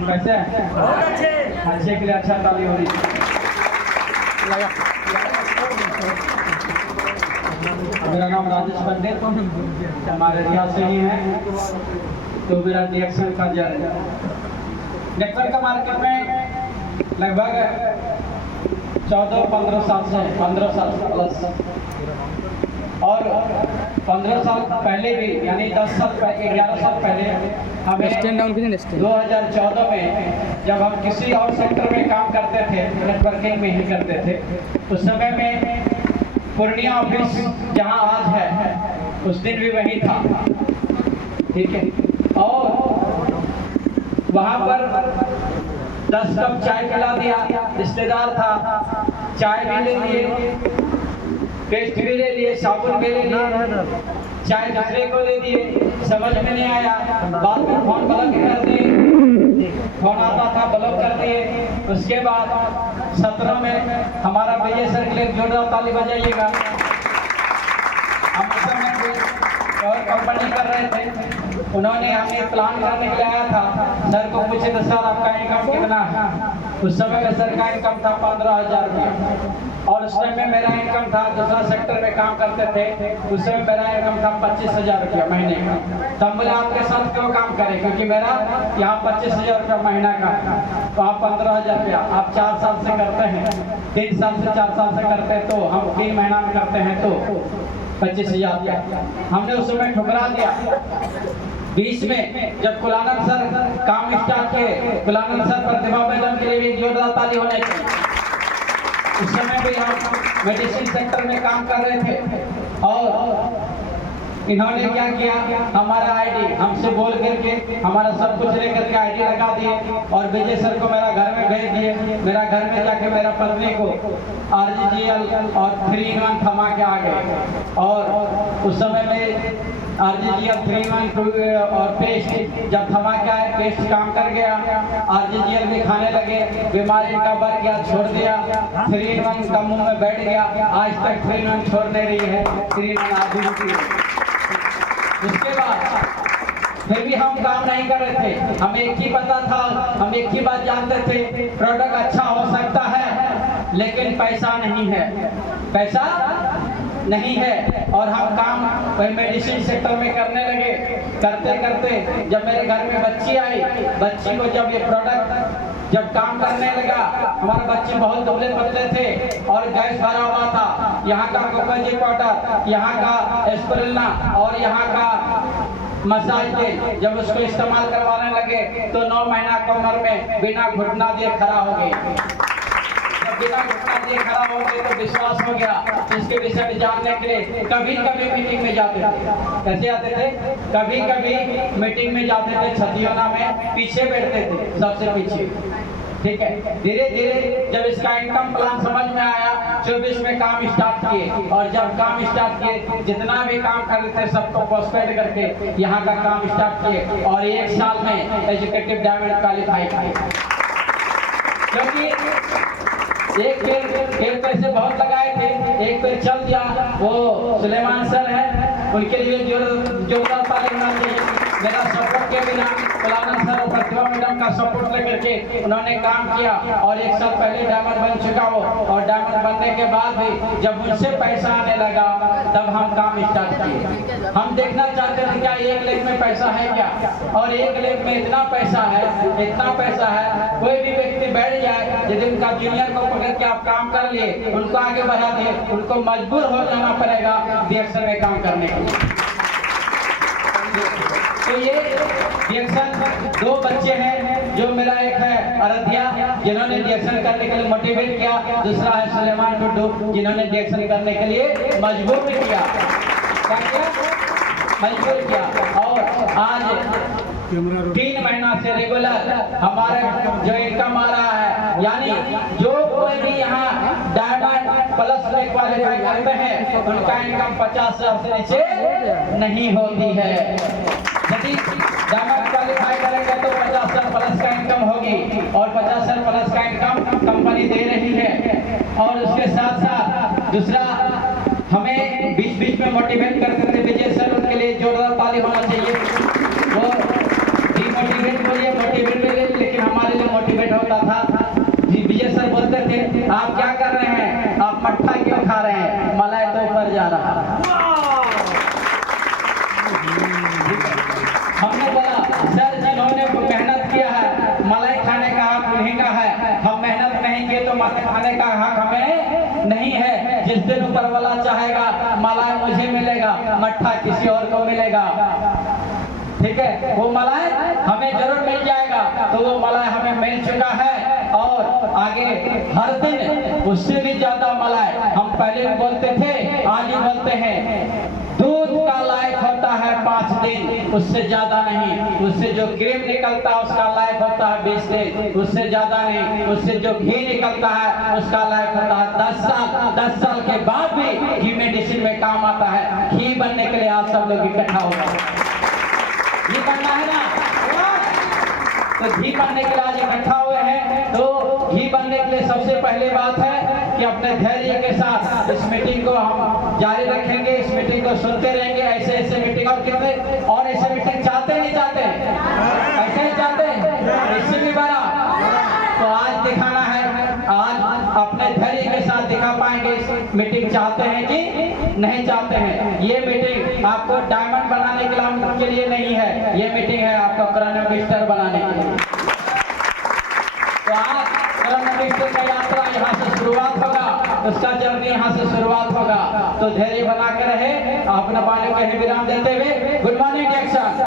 कैसे हैं? बहुत अच्छे। अच्छे के लिए अच्छा ताली हो रही है। मेरा नाम राजेश पंडित, हमारे रियाज से ही है। तो मेरा डीएक्सएल का जारी है। नेटवर्क का मार्केट में लगभग 14-15 साल से 15 साल प्लस, और 15 साल पहले भी, यानी 10 साल पहले, 11 साल पहले हमें 2014 में जब हम किसी और सेक्टर में काम करते थे, नेटवर्किंग में ही करते थे, उस समय में पूर्णिया ऑफिस जहां आज है, उस दिन भी वही था, ठीक है। और वहां पर 10 कप चाय पिला दिया, रिश्तेदार था, चाय भी ले लिए, पेस्ट भी ले लिए, साबुन भी ले लिए, चाय दूसरे को ले दिए, समझ में नहीं आया। बाद में फोन ब्लॉक कर दिए, फोन आता था ब्लॉक कर दिए। उसके बाद 17 में हमारा विजय सर के लिए जोरदार ताली बजाइएगा। हम उस समय कोई और कंपनी कर रहे थे, उन्होंने हमें प्लान करने के लिए आया था। सर को पूछे तो सर आपका इनकम कितना है? उस समय में सर का इनकम था 15,000 रुपया, और उस समय में मेरा इनकम था, दूसरा सेक्टर में काम करते थे, उस समय मेरा इनकम था 25,000 रुपया महीने का। तो हम बोले आपके साथ क्यों काम करें, क्योंकि मेरा यहाँ 25,000 रुपया महीना का है, तो आप 15,000 रुपया आप 4 साल से करते हैं, 3 साल से 4 साल से करते हैं, तो हम 3 महीना में करते हैं तो 25,000 रुपया। हमने उस समय ठुकरा दिया। बीच में जब कुलानंद सर काम स्टार्ट किए, कुलानंद सर प्रतिभा मैडम के लिए भी जोरदार ताली होने चाहिए। उस समय भी हम मेडिसिन सेक्टर में काम कर रहे थे, और इन्होंने क्या किया, हमारा आईडी हमसे बोल करके हमारा सब कुछ लेकर के आईडी लगा दिए, और विजय सर को मेरा घर में भेज दिए। मेरा घर में जाके मेरा पत्नी को RGGL और 3-in-1 थमा के आ गए। और उस समय में RGGL 3-in-1 और पेस्ट जब थमा के आए, पेस्ट काम कर गया, RGGL भी खाने लगे, बीमारी का बढ़ गया, छोड़ दिया। 3-in-1 का मुंह में बैठ गया, आज तक 3-in-1 छोड़ नहीं रही है, 3-in-1 आधी होती है। उसके बाद फिर भी हम काम नहीं कर रहे थे। हमें एक ही पता था, हम एक ही बात जानते थे, प्रोडक्ट अच्छा हो सकता है लेकिन पैसा नहीं है, पैसा नहीं है। और हम काम वही मेडिसिन सेक्टर में करने लगे। करते करते जब मेरे घर में बच्ची आई, बच्ची को जब ये प्रोडक्ट जब काम करने लगा, हमारे बच्चे बहुत दुबले पतले थे और गैस भरा हुआ था। यहाँ का कोकाजी पाउडर, यहाँ का एस्पिरिना और यहाँ का मसाज तेल जब उसको इस्तेमाल करवाने लगे तो 9 महीना की उम्र में बिना घुटना दिए खड़ा हो गए। जब बिना घुटना दिए खड़ा हो गए तो विश्वास हो गया। इसके विषय में जानने के लिए कभी कभी मीटिंग में जाते थे। कैसे आते थे? कभी कभी मीटिंग में जाते थे, छतियोना में पीछे बैठते थे, सबसे पीछे, ठीक है। धीरे धीरे जब इसका इनकम प्लान समझ में आया, 24 में काम स्टार्ट किए, और जब काम स्टार्ट किए जितना भी काम कर रहे थे सबको पोस्टपेड करके यहाँ का काम स्टार्ट किए, और 1 साल में एजुकेटिव डायमंड क्वालिफाई किए। क्योंकि एक पेड़ पैसे बहुत लगाए थे, एक पेड़ चल दिया, वो सुलेमान सर है, उनके लिए जोरदार ताली होना चाहिए। मेरा सपोर्ट के बिना कुलानंद सर और प्रतिभा मैडम का सपोर्ट लेकर के उन्होंने काम किया, और 1 साल पहले डायमंड बन चुका वो, और डायमंड बनने के बाद भी जब मुझसे पैसा आने लगा तब हम काम स्टार्ट किए। हम देखना चाहते थे क्या 1 लाख में पैसा है क्या, और 1 लाख में इतना पैसा है, इतना पैसा है। कोई भी व्यक्ति बैठ जाए, यदि उनका जूनियर को पकड़ के आप काम कर लिए, उनको आगे बढ़ा दिए, उनको मजबूर हो जाना पड़ेगा डीएक्सएल में काम करने के लिए। तो ये डीएक्सएल 2 बच्चे हैं, जो मेरा एक है आराध्या जिन्होंने डीएक्सएल करने के लिए मोटिवेट किया, दूसरा है सुलेमान टुड्डू जिन्होंने डीएक्सएल करने के लिए मजबूर भी किया। क्या किया? मजबूर किया। और आज 3 महीना से रेगुलर हमारे जो इनकम आ रहा है, यानी जो कोई भी यहाँ डायमंड प्लस क्वालिफाई करते हैं उनका इनकम 50,000 से नीचे नहीं होती है। यदि डायमंड क्वालिफाई करेंगे तो 50,000 प्लस का इनकम होगी, और 50,000 प्लस का इनकम कंपनी दे रही है। और उसके साथ साथ दूसरा हमें बीच बीच में मोटिवेट करते थे विजय सर, उनके लिए जोरदार ताली होना चाहिए। वो डिमोटिवेट बोलिए, मोटिवेट बोलिए, लेकिन हम थे, आप क्या कर रहे हैं? आप मट्ठा क्यों खा रहे हैं? मलाई तो ऊपर जा रहा है। हमने बोला सर जिन्होंने मेहनत किया है, मलाई खाने का हक उन्हीं का है, हम मेहनत नहीं किए तो मलाई खाने का हक हमें नहीं है। जिस दिन ऊपर वाला चाहेगा मलाई मुझे मिलेगा, मट्ठा किसी और को मिलेगा, ठीक है? वो मलाई हमें जरूर मिल जाएगा। तो वो मलाई हमें मिल चुका है और आगे हर दिन उससे भी ज्यादा मलाई हम पहले भी बोलते थे, आज ही बोलते हैं। दूध का लाइफ होता है 5 दिन, उससे ज्यादा नहीं। उससे जो क्रीम निकलता है उसका लाइफ होता है 20 दिन, उससे ज्यादा नहीं। उससे जो घी निकलता है उसका लाइफ होता है 10 साल। 10 साल के बाद भी घी मेडिसिन में काम आता है। घी बनने के लिए आप सब लोग इकट्ठा होगा, घी बनना है ना? तो घी बनने के लिए आज इकट्ठा हुए हैं। तो घी बनने के लिए सबसे पहले बात है कि अपने धैर्य के साथ इस मीटिंग को हम जारी रखेंगे, इस मीटिंग को सुनते रहेंगे। ऐसे ऐसे मीटिंग और कितने और ऐसे मीटिंग चाहते नहीं चाहते? ऐसे ही चाहते हैं, इससे भी बड़ा। तो आज दिखाना है, आज अपने धैर्य के साथ दिखा पाएंगे इस मीटिंग चाहते हैं कि नहीं चाहते हैं। ये मीटिंग आपको डायमंड बनाने के लिए नहीं है, ये मीटिंग है आपको प्राइम मिनिस्टर बनाने के लिए। तो आज प्राइम मिनिस्टर का यात्रा यहाँ से शुरुआत होगा, उसका जर्नी यहाँ से शुरुआत होगा। तो धैर्य बना के रहे, अपना पानी को विराम देते हुए गुड मॉर्निंग एक्शन।